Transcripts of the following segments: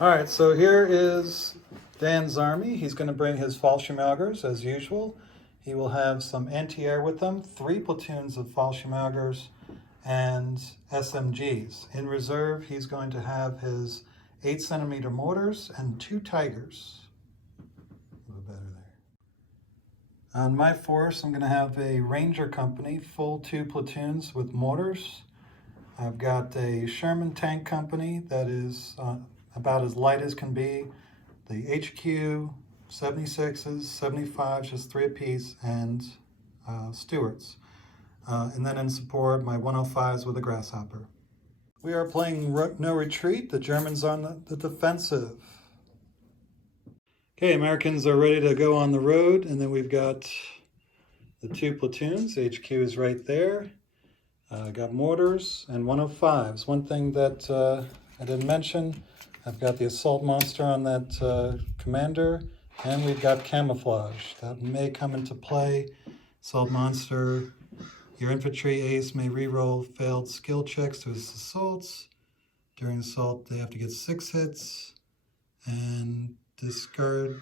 All right, so here is Dan's army. He's going to bring his Fallschirmjägers as usual. He will have some anti-air with them, 3 platoons of Fallschirmjägers and SMGs. In reserve, he's going to have his 8-centimeter mortars and 2 Tigers. A little better there. On my force, I'm going to have a Ranger company, full 2 platoons with mortars. I've got a Sherman tank company that is about as light as can be. The HQ, 76s, 75s, just 3 apiece, and Stewarts. And then in support, my 105s with a Grasshopper. We are playing no retreat. The Germans on the defensive. Okay, Americans are ready to go on the road, and then we've got the 2 platoons. HQ is right there. Got mortars and 105s. One thing that I didn't mention, I've got the assault monster on that commander, and we've got camouflage. That may come into play. Assault monster, your infantry ace may reroll failed skill checks to his assaults. During assault, they have to get 6 hits and discard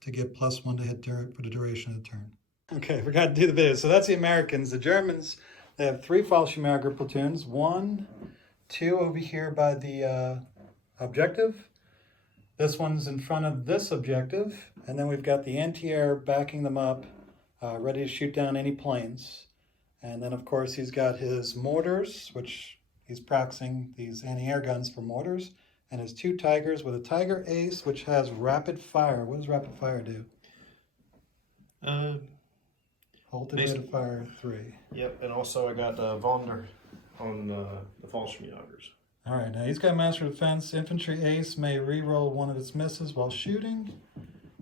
to get +1 to hit for the duration of the turn. Okay, forgot to do the video. So that's the Americans. The Germans, they have 3 Fallschirmjäger platoons. 1, 2 over here by the objective. This one's in front of this objective. And then we've got the anti-air backing them up, ready to shoot down any planes. And then, of course, he's got his mortars, which he's practicing these anti-air guns for mortars, and his 2 Tigers with a Tiger Ace, which has rapid fire. What does rapid fire do? Hold rate of fire 3. Yep, and also I got Vonder on the Fallschirmjägers. All right, now he's got Master Defense. Infantry Ace may re-roll one of its misses while shooting.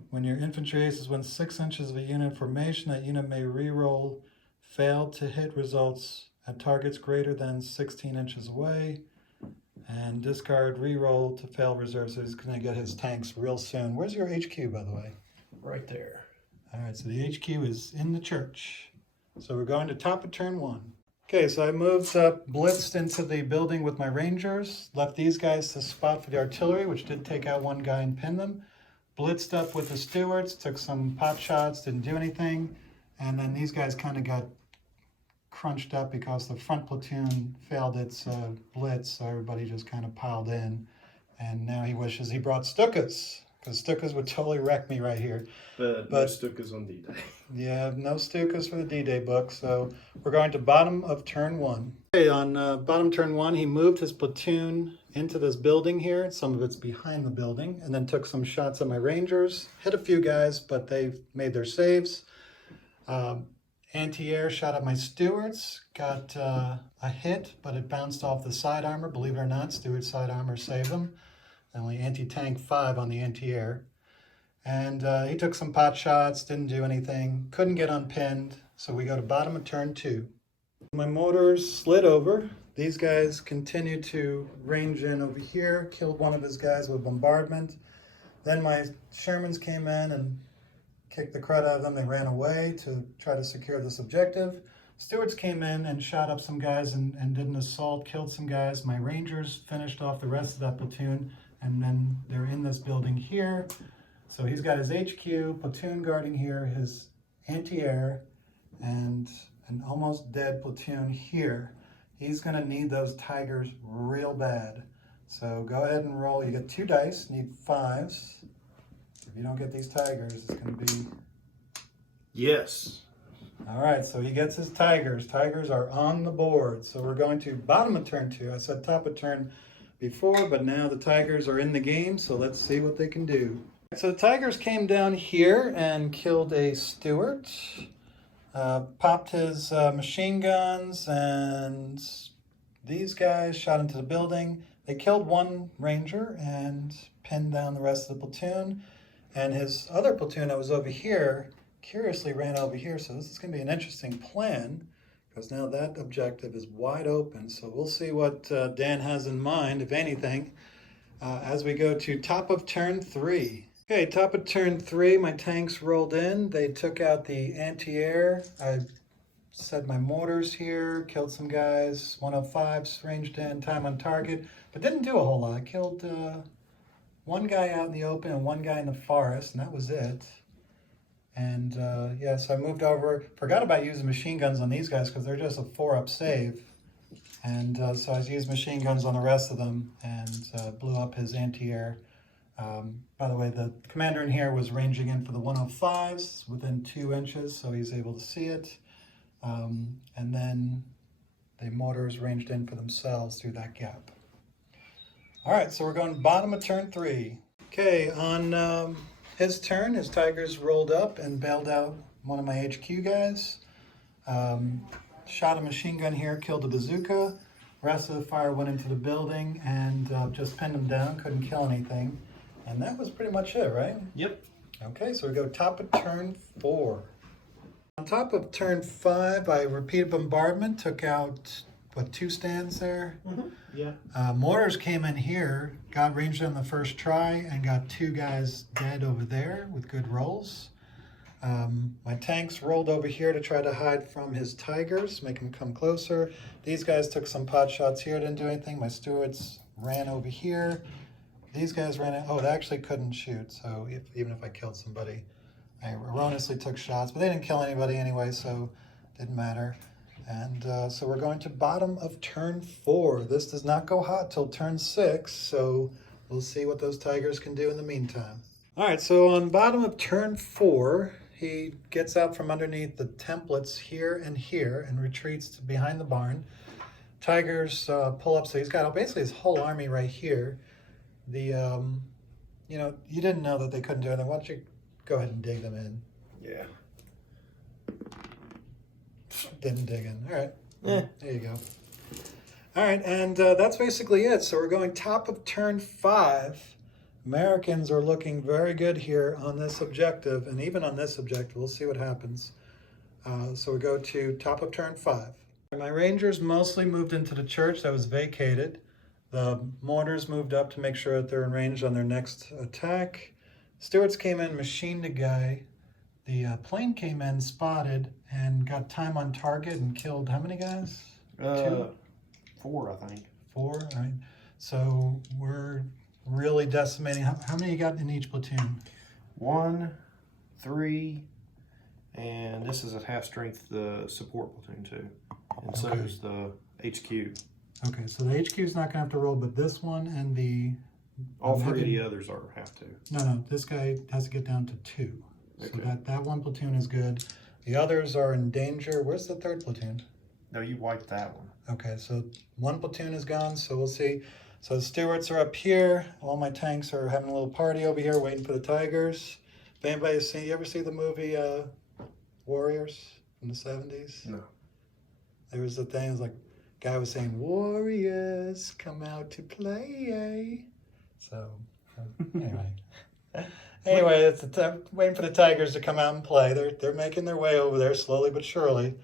When your infantry ace is within 6 inches of a unit formation, that unit may re-roll failed to hit results at targets greater than 16 inches away. And discard re-roll to fail reserve. So he's going to get his tanks real soon. Where's your HQ, by the way? Right there. All right, so the HQ is in the church. So we're going to top of turn 1. Okay, so I moved up, blitzed into the building with my Rangers, left these guys to spot for the artillery, which did take out 1 guy and pin them. Blitzed up with the Stewarts, took some pot shots, didn't do anything. And then these guys kind of got crunched up because the front platoon failed its blitz, so everybody just kind of piled in. And now he wishes he brought Stukas, because Stukas would totally wreck me right here. But no Stukas on D-Day. Yeah, no Stukas for the D-Day book, so we're going to bottom of turn 1. Okay, on bottom turn 1, he moved his platoon into this building here. Some of it's behind the building, and then took some shots at my Rangers. Hit a few guys, but they've made their saves. Anti-air shot at my Stewarts, got a hit, but it bounced off the side armor. Believe it or not, Stewart side armor saved him. Only anti-tank 5 on the anti-air. And he took some pot shots, didn't do anything, couldn't get unpinned, so we go to bottom of turn 2. My mortars slid over. These guys continued to range in over here, killed one of his guys with bombardment. Then my Shermans came in and kicked the crud out of them. They ran away to try to secure this objective. Stewarts came in and shot up some guys and did an assault, killed some guys. My Rangers finished off the rest of that platoon, and then they're in this building here. So he's got his HQ, platoon guarding here, his anti-air, and an almost dead platoon here. He's going to need those Tigers real bad. So go ahead and roll. You get 2 dice, need 5s. If you don't get these Tigers, it's going to be... Yes. All right, so he gets his Tigers. Tigers are on the board. So we're going to bottom of turn 2. I said top of turn before, but now the Tigers are in the game, so let's see what they can do. So the Tigers came down here and killed a Stewart, popped his machine guns, and these guys shot into the building. They killed 1 Ranger and pinned down the rest of the platoon. And his other platoon that was over here curiously ran over here. So this is going to be an interesting plan, because now that objective is wide open. So we'll see what Dan has in mind, if anything, as we go to top of turn 3. Okay, top of turn 3, my tanks rolled in. They took out the anti-air. I set my mortars here, killed some guys, 105s ranged in, time on target, but didn't do a whole lot. I killed one guy out in the open and one guy in the forest, and that was it. And yeah, so I moved over. Forgot about using machine guns on these guys because they're just a 4-up save. And so I used machine guns on the rest of them and blew up his anti-air. By the way, the commander in here was ranging in for the 105s within 2 inches, so he's able to see it. And then the mortars ranged in for themselves through that gap. All right, so we're going bottom of turn 3. Okay, on his turn, his Tigers rolled up and bailed out one of my HQ guys. Shot a machine gun here, killed a bazooka. Rest of the fire went into the building and just pinned him down, couldn't kill anything. And that was pretty much it, right? Yep. Okay, so we go top of turn 4. On top of turn 5, I repeated bombardment, took out, what, 2 stands there? Mm-hmm. Yeah. Mortars came in here, got ranged on the first try, and got 2 guys dead over there with good rolls. My tanks rolled over here to try to hide from his Tigers, make them come closer. These guys took some pot shots here, didn't do anything. My Stewards ran over here. These guys ran in. Oh, they actually couldn't shoot, so even if I killed somebody, I erroneously took shots, but they didn't kill anybody anyway, so it didn't matter. And so we're going to bottom of turn 4. This does not go hot till turn 6, so we'll see what those Tigers can do in the meantime. All right, so on bottom of turn 4, he gets out from underneath the templates here and retreats to behind the barn. Tigers pull up, so he's got basically his whole army right here. The, you know, you didn't know that they couldn't do anything. Why don't you go ahead and dig them in? Yeah. Didn't dig in. All right. Yeah. There you go. All right, and that's basically it. So we're going top of turn 5. Americans are looking very good here on this objective, and even on this objective, we'll see what happens. So we go to top of turn 5. My Rangers mostly moved into the church that was vacated. The mortars moved up to make sure that they're in range on their next attack. Stewards came in, machined a guy. The plane came in, spotted, and got time on target and killed how many guys? 2? 4, I think. 4, all right. So we're really decimating. How many you got in each platoon? 1, 3, and this is at half strength, the support platoon too. And so Okay. is the HQ. Okay, so the HQ is not going to have to roll, but this one and the... All 3 of the others are have to. No, this guy has to get down to 2. So Okay. that one platoon is good. The others are in danger. Where's the 3rd platoon? No, you wiped that one. Okay, so 1 platoon is gone, so we'll see. So the Stewards are up here. All my tanks are having a little party over here waiting for the Tigers. If anybody's seen, you ever see the movie Warriors from the 70s? No. There was a thing, it was like, guy was saying, Warriors, come out to play. So, anyway. Anyway, it's waiting for the Tigers to come out and play. They're making their way over there slowly but surely.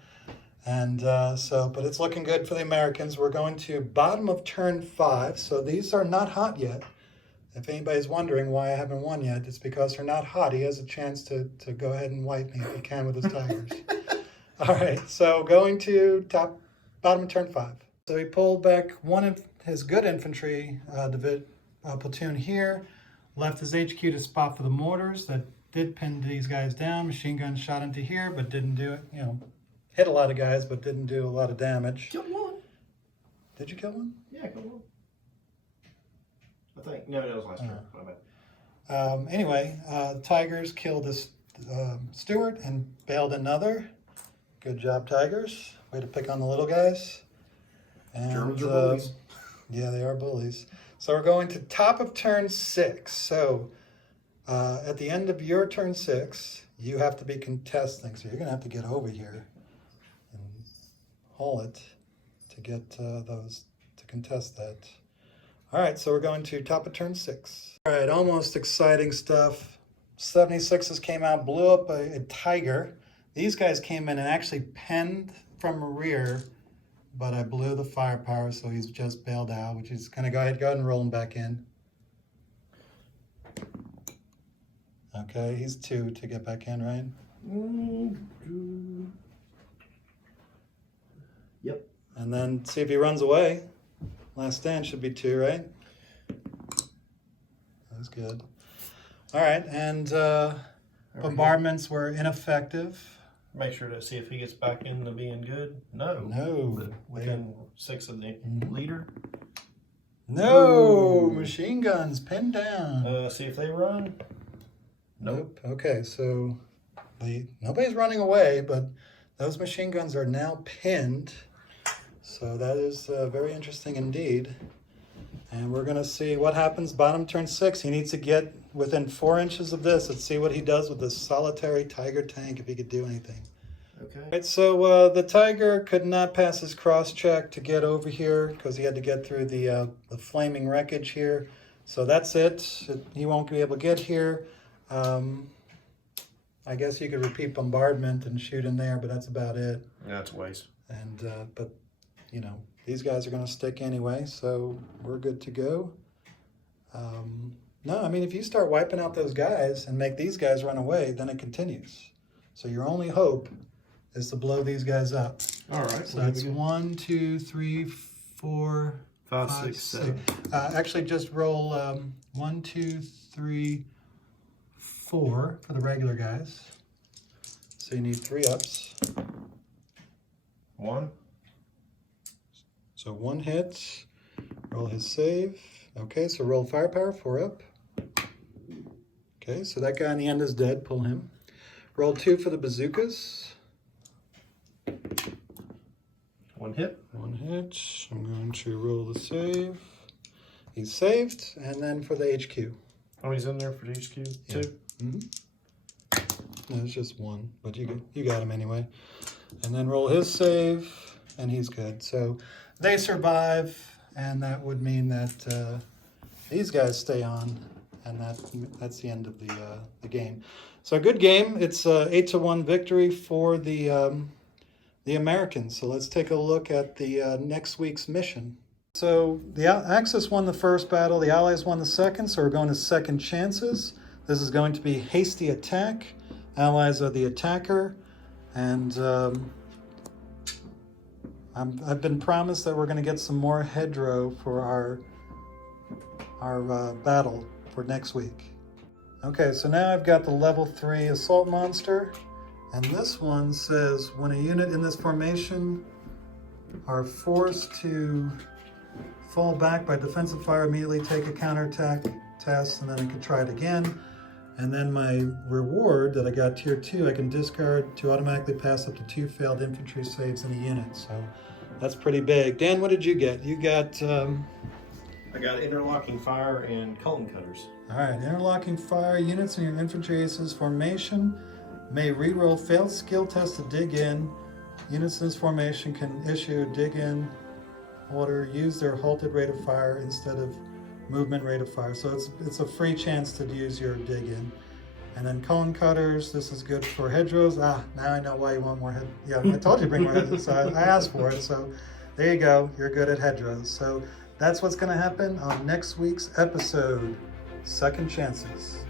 And but it's looking good for the Americans. We're going to bottom of turn 5. So these are not hot yet. If anybody's wondering why I haven't won yet, it's because they're not hot. He has a chance to go ahead and wipe me if he can with his Tigers. All right, so going to bottom of turn 5. So he pulled back one of his good infantry platoon here, left his HQ to spot for the mortars that did pin these guys down. Machine gun shot into here, but didn't do it, hit a lot of guys, but didn't do a lot of damage. Killed 1. Did you kill one? Yeah, killed 1. I think. No, that was last turn. My bad. Anyway, the Tigers killed this Stewart and bailed another. Good job, Tigers. Way to pick on the little guys. And, Germans are bullies. Yeah, they are bullies. So we're going to top of turn 6. So at the end of your turn 6, you have to be contesting. So you're going to have to get over here and haul it to get those to contest that. All right, so we're going to top of turn 6. All right, almost exciting stuff. 76s came out, blew up a Tiger. These guys came in and actually penned from a rear, but I blew the firepower, so he's just bailed out, which is going to go ahead and roll him back in. Okay, he's 2 to get back in, right? Yep. And then see if he runs away. Last stand should be 2, right? was good. All right, and bombardments were ineffective. Make sure to see if he gets back into being good. No. No. Within 6 of the leader. No. Machine guns pinned down. See if they run. Nope. Okay, so nobody's running away, but those machine guns are now pinned. So that is very interesting indeed. And we're going to see what happens bottom turn 6. He needs to get within 4 inches of this. Let's see what he does with this solitary Tiger tank, if he could do anything. Okay. All right, so the Tiger could not pass his cross check to get over here because he had to get through the flaming wreckage here. So that's it. He won't be able to get here. I guess you could repeat bombardment and shoot in there, but that's about it. Yeah, it's a waste. And but you know, these guys are going to stick anyway, so we're good to go. No, I mean, if you start wiping out those guys and make these guys run away, then it continues. So your only hope is to blow these guys up. All right. So that's 1, 2, 3, 4, 5, 6, 7. Actually, just roll 1, 2, 3, 4 for the regular guys. So you need 3 ups. 1. So 1 hit, roll his save. Okay, so roll firepower, 4 up. Okay, so that guy in the end is dead, pull him. Roll 2 for the bazookas. 1 hit. 1 hit, I'm going to roll the save. He's saved, and then for the HQ. Oh, he's in there for the HQ? Yeah. 2? No, it's just 1, but you got him anyway. And then roll his save, and he's good. So they survive, and that would mean that these guys stay on, and that's the end of the game. So a good game. It's 8-1 victory for the Americans. So let's take a look at the next week's mission. So the Axis won the first battle, the Allies won the second, so we're going to second chances. This is going to be hasty attack. Allies are the attacker, and I've been promised that we're going to get some more hedgerow for our battle for next week. Okay, so now I've got the level 3 assault monster, and this one says when a unit in this formation are forced to fall back by defensive fire, immediately take a counterattack test, and then I can try it again. And then my reward that I got tier 2, I can discard to automatically pass up to 2 failed infantry saves in a unit. So that's pretty big. Dan, what did you get? You got... I got interlocking fire and column cutters. All right, interlocking fire. Units in your infantry aces formation may reroll failed skill test to dig in. Units in this formation can issue a dig in order, use their halted rate of fire instead of movement rate of fire. So it's a free chance to use your dig in. And then cone cutters, this is good for hedgerows. Now I know why you want more head. Yeah, I told you to bring more hedgerows, so I asked for it. So there you go, you're good at hedgerows. So that's what's gonna happen on next week's episode, Second Chances.